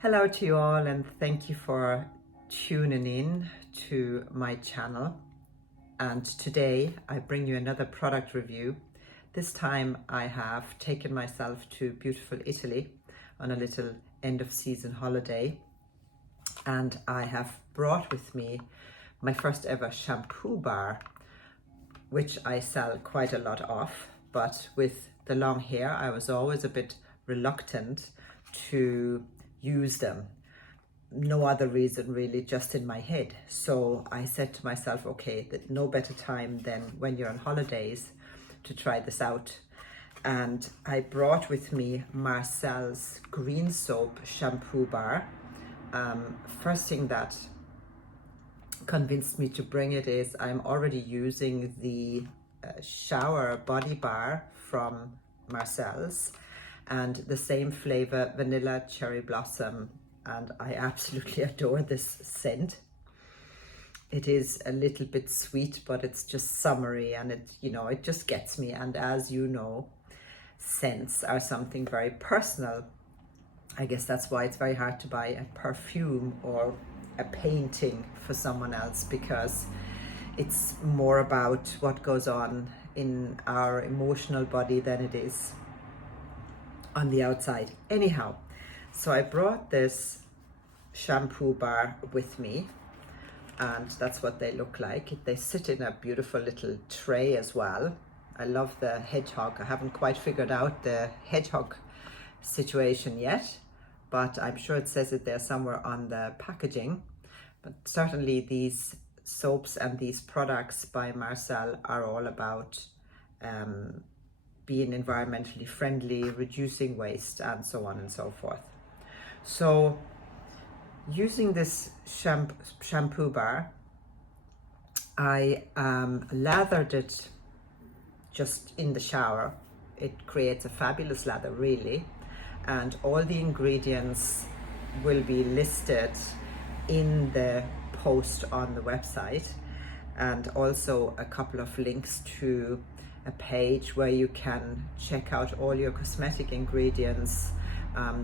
Hello to you all, and thank you for tuning in to my channel. And today I bring you another product review. This time I have taken myself to beautiful Italy on a little end of season holiday, and I have brought with me my first ever shampoo bar, which I sell quite a lot of, but with the long hair I was always a bit reluctant to use them. No other reason really, just in my head. So I said to myself, okay, that no better time than when you're on holidays to try this out. And I brought with me Marcel's green soap shampoo bar. First thing that convinced me to bring it is I'm already using the shower body bar from Marcel's, and the same flavor, vanilla cherry blossom, and I absolutely adore this scent. It is a little bit sweet, but it's just summery, and it just gets me. And as you know, scents are something very personal. I guess that's why it's very hard to buy a perfume or a painting for someone else, because it's more about what goes on in our emotional body than it is on the outside. Anyhow, so I brought this shampoo bar with me, and that's what they look like. They sit in a beautiful little tray as well. I love the hedgehog. I haven't quite figured out the hedgehog situation yet, but I'm sure it says it there somewhere on the packaging. But certainly these soaps and these products by Marcel are all about being environmentally friendly, reducing waste, and so on and so forth. So using this shampoo bar, I lathered it just in the shower. It creates a fabulous lather, really, and all the ingredients will be listed in the post on the website, and also a couple of links to a page where you can check out all your cosmetic ingredients.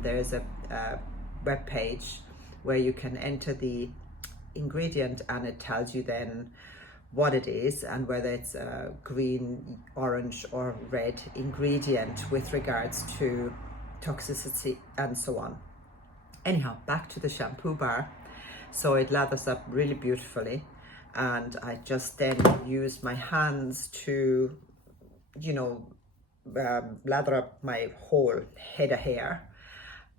There's a web page where you can enter the ingredient, and it tells you then what it is and whether it's a green, orange or red ingredient with regards to toxicity and so on. Anyhow, back to the shampoo bar. So it lathers up really beautifully, and I just then use my hands to lather up my whole head of hair,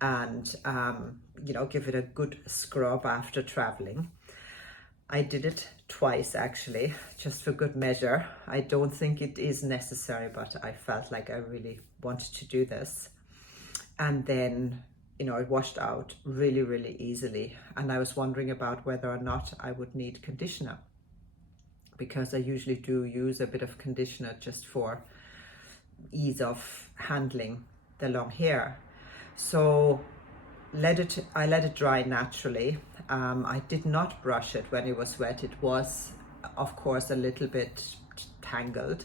and give it a good scrub after traveling. I did it twice actually, just for good measure. I don't think it is necessary, but I felt like I really wanted to do this. And then it washed out really, really easily, and I was wondering about whether or not I would need conditioner, because I usually do use a bit of conditioner just for ease of handling the long hair. So I let it dry naturally. I did not brush it when it was wet. It was, of course, a little bit tangled,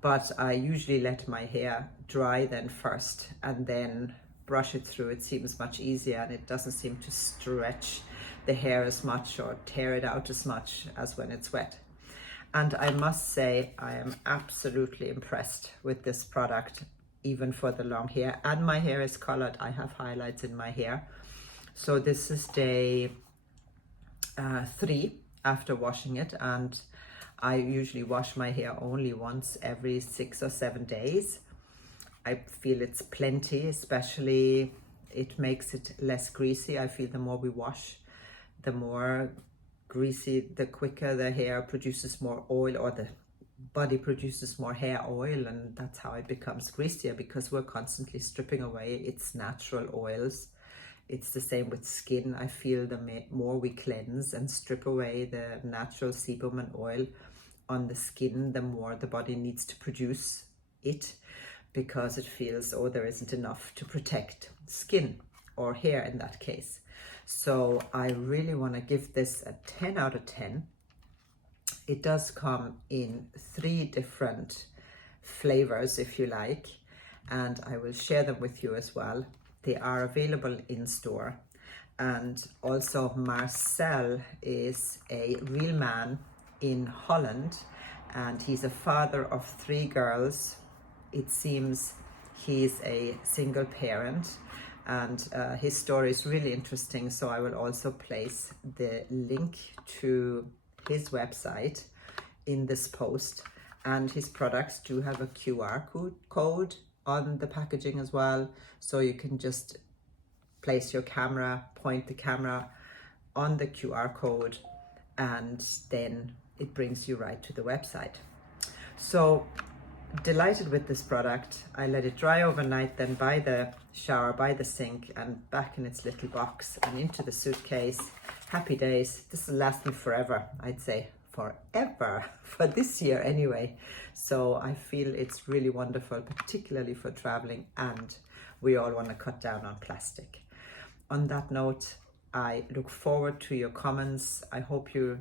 but I usually let my hair dry then first and then brush it through. It seems much easier, and it doesn't seem to stretch the hair as much or tear it out as much as when it's wet. And I must say, I am absolutely impressed with this product, even for the long hair. And my hair is colored. I have highlights in my hair. So this is day 3 after washing it, and I usually wash my hair only once every 6 or 7 days. I feel it's plenty, especially it makes it less greasy. I feel the more we wash, the more greasy, the quicker the hair produces more oil, or the body produces more hair oil, and that's how it becomes greasier, because we're constantly stripping away its natural oils. It's the same with skin. I feel the more we cleanse and strip away the natural sebum and oil on the skin, the more the body needs to produce it, because it feels, oh, there isn't enough to protect skin or hair in that case. So I really want to give this a 10 out of 10. It does come in 3 different flavors, if you like, and I will share them with you as well. They are available in store, And also Marcel is a real man in Holland, and he's a father of 3 girls. It seems he's a single parent, and his story is really interesting, so I will also place the link to his website in this post. And his products do have a QR code on the packaging as well, so you can just place your camera, point the camera on the QR code, and then it brings you right to the website. So delighted with this product. I let it dry overnight, then by the shower, by the sink, and back in its little box and into the suitcase. Happy days. This will last me forever, I'd say. Forever, for this year anyway. So I feel it's really wonderful, particularly for traveling, and we all want to cut down on plastic. On that note, I look forward to your comments. I hope you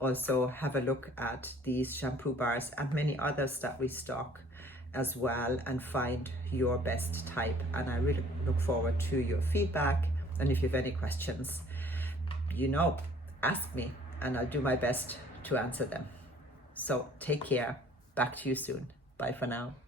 also have a look at these shampoo bars and many others that we stock as well, and find your best type. And I really look forward to your feedback. And if you have any questions, ask me and I'll do my best to answer them. So take care. Back to you soon. Bye for now.